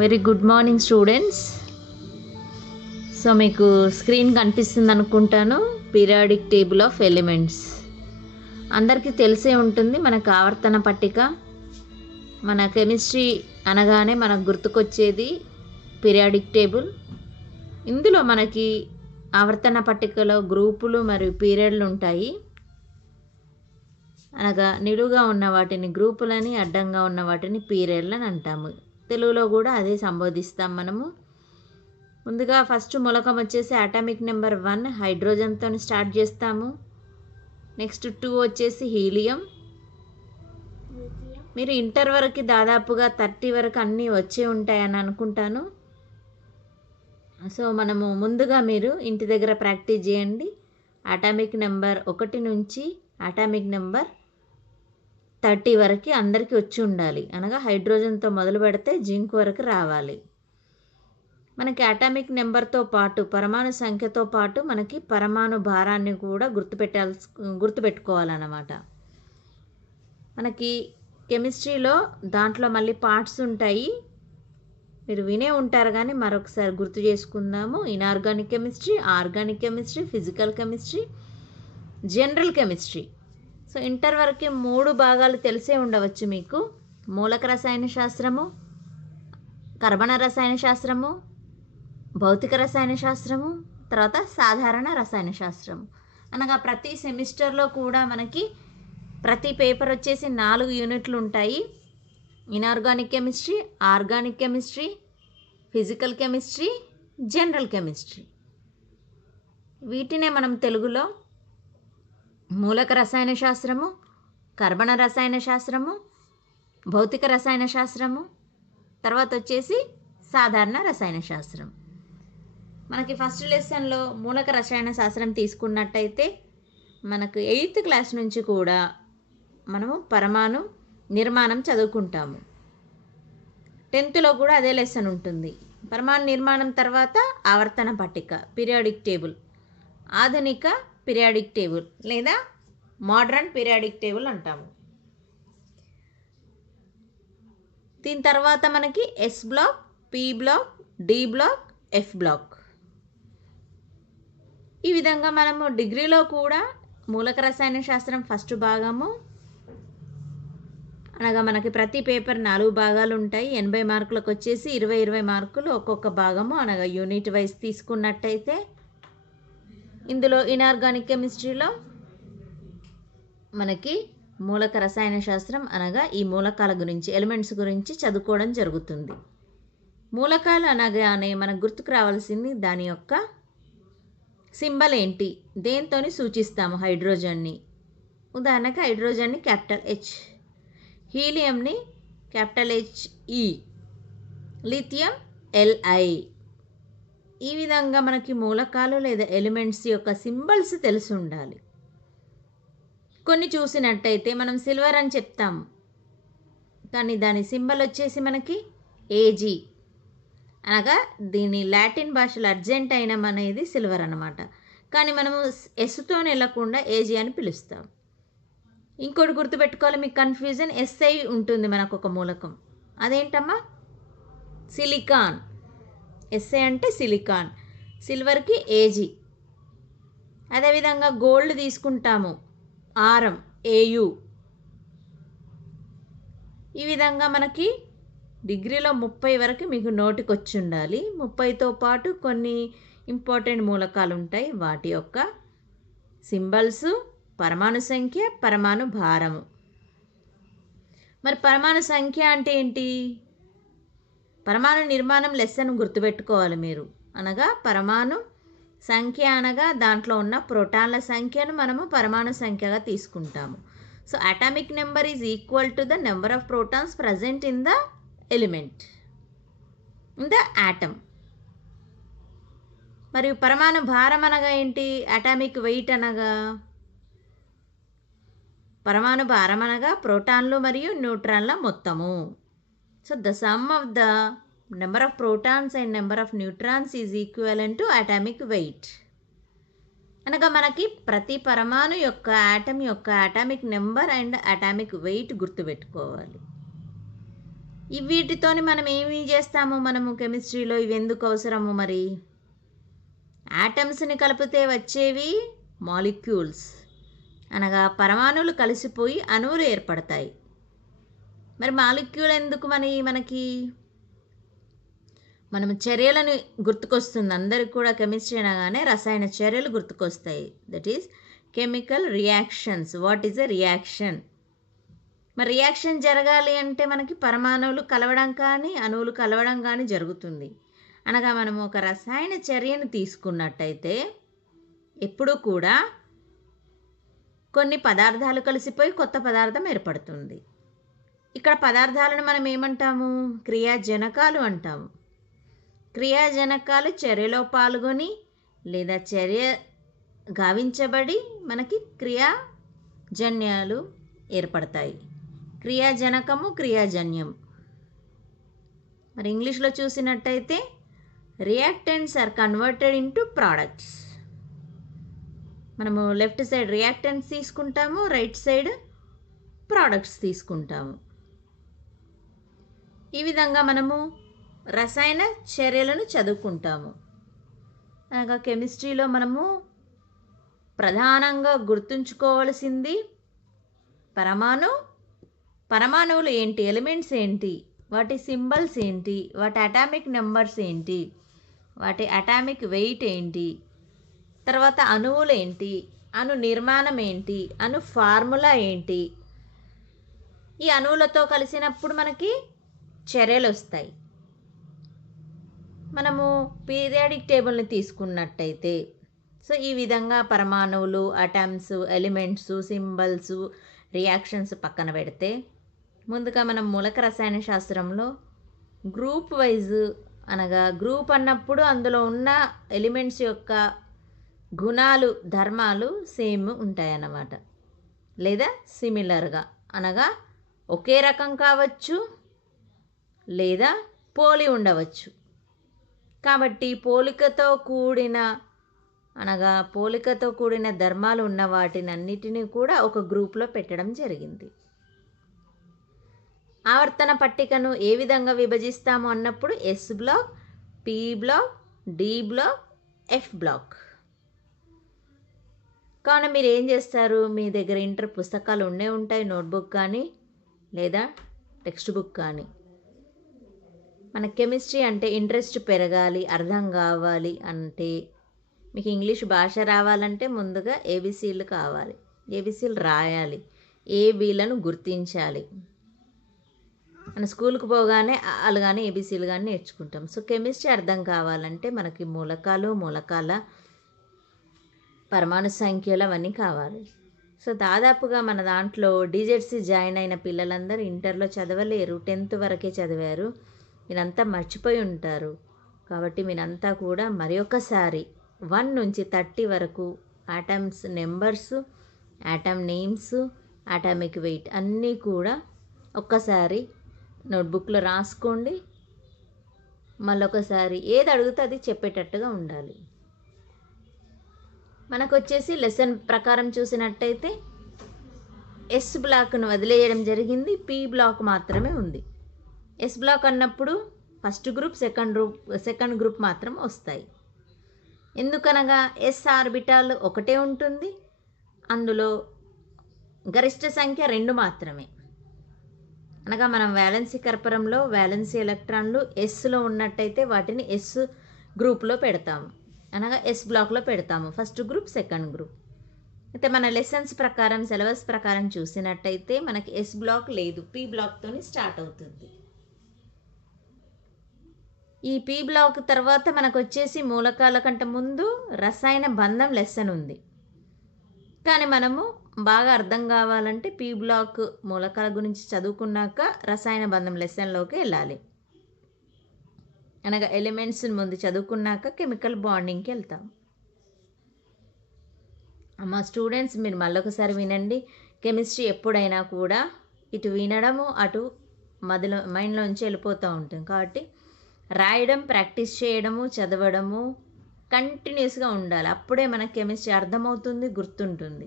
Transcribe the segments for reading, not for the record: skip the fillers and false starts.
Very good morning students. So మీకు screen కనిపిస్తుంది అనుకుంటాను. పీరియాడిక్ టేబుల్ ఆఫ్ ఎలిమెంట్స్ అందరికీ తెలిసే ఉంటుంది. మనకు ఆవర్తన పట్టిక, మన కెమిస్ట్రీ అనగానే మనకు గుర్తుకొచ్చేది పీరియాడిక్ టేబుల్. ఇందులో మనకి ఆవర్తన పట్టికలో గ్రూపులు మరియు పీరియడ్లు ఉంటాయి. అనగా నిలువుగా ఉన్న వాటిని గ్రూపులని, అడ్డంగా ఉన్న వాటిని పీరియడ్లని అంటాము. తెలుగులో కూడా అదే సంబోధిస్తాం మనము. ముందుగా ఫస్ట్ మూలకం వచ్చేసి అటామిక్ నెంబర్ 1 హైడ్రోజన్తో స్టార్ట్ చేస్తాము. నెక్స్ట్ 2 వచ్చేసి హీలియం. మీరు ఇంటర్ వరకు దాదాపుగా 30 వరకు అన్నీ వచ్చే ఉంటాయని అనుకుంటాను. సో మనము ముందుగా మీరు ఇంటి దగ్గర ప్రాక్టీస్ చేయండి. అటామిక్ నెంబర్ 1 నుంచి అటామిక్ నెంబర్ 30 వరకు అందరికీ వచ్చి ఉండాలి. అనగా హైడ్రోజన్తో మొదలు పెడితే జింక్ వరకు రావాలి. మనకి అటామిక్ నెంబర్తో పాటు పరమాణు సంఖ్యతో పాటు మనకి పరమాణు భారాన్ని కూడా గుర్తుపెట్టుకోవాలన్నమాట. మనకి కెమిస్ట్రీలో దాంట్లో మళ్ళీ పార్ట్స్ ఉంటాయి. మీరు వినే ఉంటారు కానీ మరొకసారి గుర్తు చేసుకుందాము. Inorganic chemistry, organic chemistry, physical chemistry, general chemistry. So inter వరకు 3 భాగాలు తెలిసే ఉండవచ్చు మీకు. మూలక రసాయన శాస్త్రము, కర్బన రసాయన శాస్త్రము, భౌతిక రసాయన శాస్త్రము, తర్వాత సాధారణ రసాయన శాస్త్రము. అనగా ప్రతి సెమిస్టర్లో కూడా మనకి ప్రతి పేపర్ వచ్చేసి 4 యూనిట్లు ఉంటాయి. Inorganic chemistry, organic chemistry, physical chemistry, general chemistry. వీటినే మనం తెలుగులో మూలక రసాయన శాస్త్రము, కర్బన రసాయన శాస్త్రము, భౌతిక రసాయన శాస్త్రము, తర్వాత వచ్చేసి సాధారణ రసాయన శాస్త్రం. మనకి ఫస్ట్ లెసన్లో మూలక రసాయన శాస్త్రం తీసుకున్నట్టయితే మనకు 8th క్లాస్ నుంచి కూడా మనము పరమాణు నిర్మాణం చదువుకుంటాము. 10thలో కూడా అదే లెసన్ ఉంటుంది. పరమాణు నిర్మాణం తర్వాత ఆవర్తన పట్టిక, పీరియాడిక్ టేబుల్, ఆధునిక పీరియాడిక్ టేబుల్ లేదా మోడర్న్ పీరియాడిక్ టేబుల్ అంటాము. దీని తర్వాత మనకి S block, P block, D block, F block. ఈ విధంగా మనము డిగ్రీలో కూడా మూలక రసాయన శాస్త్రం ఫస్ట్ భాగము అనగా మనకి ప్రతి పేపర్ 4 భాగాలు ఉంటాయి. 80 మార్కులకు వచ్చేసి 20 మార్కులు ఒక్కొక్క భాగము అనగా యూనిట్ వైజ్ తీసుకున్నట్టయితే, ఇందులో ఇనార్గానిక్ కెమిస్ట్రీలో మనకి మూలక రసాయన శాస్త్రం అనగా ఈ మూలకాల గురించి, ఎలిమెంట్స్ గురించి చదువుకోవడం జరుగుతుంది. మూలకాలు అనగానే మనకు గుర్తుకు రావాల్సింది దాని యొక్క సింబల్ ఏంటి, దేంతోని సూచిస్తాము హైడ్రోజన్ని. ఉదాహరణకి హైడ్రోజన్ని క్యాపిటల్ హెచ్, హీలియంని క్యాపిటల్ హెచ్ఈ, లిథియం ఎల్ఐ. ఈ విధంగా మనకి మూలకాలు లేదా ఎలిమెంట్స్ యొక్క సింబల్స్ తెలిసి ఉండాలి. కొన్ని చూసినట్టయితే మనం సిల్వర్ అని చెప్తాము, కానీ దాని సింబల్ వచ్చేసి మనకి ఏజీ, అనగా దీని లాటిన్ భాషలో అర్జెంటైనం అనేది సిల్వర్ అన్నమాట. కానీ మనము ఎస్తో వెళ్ళకుండా ఏజీ అని పిలుస్తాం. ఇంకోటి గుర్తుపెట్టుకోవాలి, మీకు కన్ఫ్యూజన్, ఎస్ఐ ఉంటుంది మనకు ఒక మూలకం, అదేంటమ్మా సిలికాన్. ఎస్ఐ అంటే సిలికాన్, సిల్వర్కి ఏజీ. అదేవిధంగా గోల్డ్ తీసుకుంటాము, ఆరం ఏయు. ఈ విధంగా మనకి డిగ్రీలో 30 వరకు మీకు నోటికి వచ్చి ఉండాలి. 30తో పాటు కొన్ని ఇంపార్టెంట్ మూలకాలు ఉంటాయి, వాటి యొక్క సింబల్స్, పరమాణు సంఖ్య, పరమాణు భారము. మరి పరమాణు సంఖ్య అంటే ఏంటి? పరమాణు నిర్మాణం లెసన్ గుర్తుపెట్టుకోవాలి మీరు. అనగా పరమాణు సంఖ్య అనగా దాంట్లో ఉన్న ప్రోటాన్ల సంఖ్యను మనము పరమాణు సంఖ్యగా తీసుకుంటాము. So atomic number is equal to the number of protons present in the element, in the atom. మరియు పరమాణు భారం అనగా ఏంటి? అటామిక్ వెయిట్ అనగా, పరమాణు భారం అనగా ప్రోటాన్లు మరియు న్యూట్రాన్ల మొత్తము. So the sum of the number of protons and number of neutrons is equivalent to atomic weight. అనగా మనకి ప్రతి పరమాణు యొక్క ఆటమ్ యొక్క atomic number and atomic weight గుర్తుపెట్టుకోవాలి. వీటితోని మనం ఏమి చేస్తాము, మనము కెమిస్ట్రీలో ఇవి ఎందుకు అవసరము మరి? యాటమ్స్ని కలిపితే వచ్చేవి మాలిక్యూల్స్, అనగా పరమాణువులు కలిసిపోయి అణువులు ఏర్పడతాయి. మరి మాలిక్యూల్ ఎందుకు మనకి? మనం చర్యలను గుర్తుకొస్తుంది అందరికి కూడా. కెమిస్ట్రీ అనగానే రసాయన చర్యలు గుర్తుకొస్తాయి. That is chemical reactions. What is a reaction? మరి రియాక్షన్ జరగాలి అంటే మనకి పరమాణువులు కలవడం కానీ అణువులు కలవడం కానీ జరుగుతుంది. అనగా మనము ఒక రసాయన చర్యను తీసుకున్నట్టయితే ఎప్పుడూ కూడా కొన్ని పదార్థాలు కలిసిపోయి కొత్త పదార్థం ఏర్పడుతుంది. ఇక్కడ పదార్థాలను మనం ఏమంటాము? క్రియాజనకాలు అంటాము. క్రియాజనకాలు చర్యలో పాల్గొని లేదా చర్య గావించబడి మనకి క్రియాజన్యాలు ఏర్పడతాయి. క్రియాజనకము, క్రియాజన్యం. మరి ఇంగ్లీష్లో చూసినట్టయితే reactants are converted into products. మనము లెఫ్ట్ సైడ్ రియాక్టెంట్స్ తీసుకుంటాము, రైట్ సైడ్ ప్రోడక్ట్స్ తీసుకుంటాము. ఈ విధంగా మనము రసాయన చర్యలను చదువుకుంటాము. అనగా కెమిస్ట్రీలో మనము ప్రధానంగా గుర్తుంచుకోవలసింది పరమాణువులు ఏంటి, ఎలిమెంట్స్ ఏంటి, వాటి సింబల్స్ ఏంటి, వాటి అటామిక్ నెంబర్స్ ఏంటి, వాటి అటామిక్ వెయిట్ ఏంటి, తర్వాత అణువులు ఏంటి, అణు నిర్మాణం ఏంటి, అణు ఫార్ములా ఏంటి. ఈ అణువులతో కలిసినప్పుడు మనకి చర్యలు వస్తాయి. మనము పీరియాడిక్ టేబుల్ని తీసుకున్నట్టయితే ఈ విధంగా పరమాణువులు, అటామ్స్, ఎలిమెంట్స్, సింబల్స్, రియాక్షన్స్ పక్కన పెడితే ముందుగా మనం మూలక రసాయన శాస్త్రంలో గ్రూప్ వైజ్, అనగా గ్రూప్ అన్నప్పుడు అందులో ఉన్న ఎలిమెంట్స్ యొక్క గుణాలు, ధర్మాలు సేమ్ ఉంటాయన్నమాట, లేదా సిమిలర్గా, అనగా ఒకే రకం కావచ్చు లేదా పోలి ఉండవచ్చు. కాబట్టి పోలికతో కూడిన ధర్మాలు ఉన్న వాటినన్నిటినీ కూడా ఒక గ్రూప్లో పెట్టడం జరిగింది. ఆవర్తన పట్టికను ఏ విధంగా విభజిస్తాము అన్నప్పుడు S block, P block, D block, F block. కావున మీరు ఏం చేస్తారు, మీ దగ్గర ఇంటర్ పుస్తకాలు ఉంటాయి, నోట్బుక్ కానీ లేదా టెక్స్ట్ బుక్ కానీ. మన కెమిస్ట్రీ అంటే ఇంట్రెస్ట్ పెరగాలి, అర్థం కావాలి అంటే, మీకు ఇంగ్లీష్ భాష రావాలంటే ముందుగా ఏబిసిలు కావాలి, ఏబిసిలు రాయాలి, ఏబీలను గుర్తించాలి. మన స్కూల్కి పోగానే వాళ్ళు కానీ ఏబిసిలు కానీ నేర్చుకుంటాం. కెమిస్ట్రీ అర్థం కావాలంటే మనకి మూలకాల పరమాణు సంఖ్యలు అవన్నీ కావాలి. దాదాపుగా మన దాంట్లో డిజెడ్సీ జాయిన్ అయిన పిల్లలందరూ ఇంటర్లో చదవలేరు, 10th వరకే చదివారు. మీరంతా మర్చిపోయి ఉంటారు. కాబట్టి మీరంతా కూడా మరి ఒకసారి 1 నుంచి 30 వరకు atoms numbers, atom names, atomic weight అన్నీ కూడా ఒక్కసారి నోట్బుక్లో రాసుకోండి. మళ్ళొకసారి ఏది అడిగితే అది చెప్పేటట్టుగా ఉండాలి. మనకు వచ్చేసి లెసన్ ప్రకారం చూసినట్టయితే ఎస్ బ్లాక్ను వదిలేయడం జరిగింది, పి బ్లాక్ మాత్రమే ఉంది. ఎస్ బ్లాక్ అన్నప్పుడు ఫస్ట్ గ్రూప్, సెకండ్ గ్రూప్ మాత్రం వస్తాయి. ఎందుకనగా ఎస్ ఆర్బిటాల్ ఒకటే ఉంటుంది, అందులో గరిష్ట సంఖ్య 2 మాత్రమే. అనగా మనం వ్యాలెన్సీ కర్పరంలో వ్యాలెన్సీ ఎలక్ట్రాన్లు ఎస్లో ఉన్నట్టయితే వాటిని ఎస్ గ్రూప్లో పెడతాము, అనగా ఎస్ బ్లాక్లో పెడతాము, ఫస్ట్ గ్రూప్, సెకండ్ గ్రూప్. అయితే మన లెసన్స్ ప్రకారం, సిలబస్ ప్రకారం చూసినట్టయితే మనకి ఎస్ బ్లాక్ లేదు, పి బ్లాక్తోని స్టార్ట్ అవుతుంది. ఈ పి బ్లాక్ తర్వాత మనకు వచ్చేసి మూలకాల కంటే ముందు రసాయన బంధం లెసన్ ఉంది. కానీ మనము బాగా అర్థం కావాలంటే పి బ్లాక్ మూలకాల గురించి చదువుకున్నాక రసాయన బంధం లెసన్లోకి వెళ్ళాలి. అనగా ఎలిమెంట్స్ ముందు చదువుకున్నాక కెమికల్ బాండింగ్కి వెళ్తాం. మా స్టూడెంట్స్ మీరు మళ్ళొకసారి వినండి. కెమిస్ట్రీ ఎప్పుడైనా కూడా ఇటు వినడము అటు మైండ్లోంచి వెళ్ళిపోతూ ఉంటుంది. కాబట్టి రాయడం, ప్రాక్టీస్ చేయడము, చదవడము కంటిన్యూస్గా ఉండాలి. అప్పుడే మనకు కెమిస్ట్రీ అర్థమవుతుంది, గుర్తుంటుంది.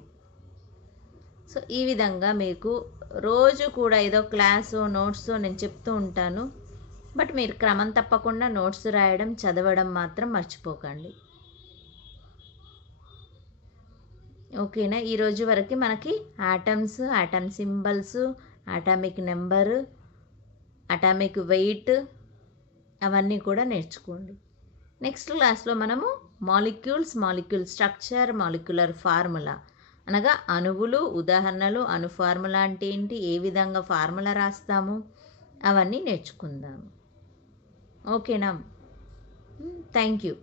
సో ఈ విధంగా మీకు రోజు కూడా ఏదో క్లాసు నోట్స్ నేను చెప్తూ ఉంటాను. బట్ మీరు క్రమం తప్పకుండా నోట్స్ రాయడం చదవడం మాత్రం మర్చిపోకండి. ఓకేనా? ఈరోజు వరకు మనకి atoms, atom symbols, atomic number, atomic weight అవన్నీ కూడా నేర్చుకోండి. నెక్స్ట్ క్లాస్లో మనము మాలిక్యూల్ స్ట్రక్చర్, మాలిక్యులర్ ఫార్ములా అనగా అణువులు, ఉదాహరణలు, అణు ఫార్ములా అంటే ఏంటి, ఏ విధంగా ఫార్ములా రాస్తాము అవన్నీ నేర్చుకుందాము. ఓకేనా? Thank you.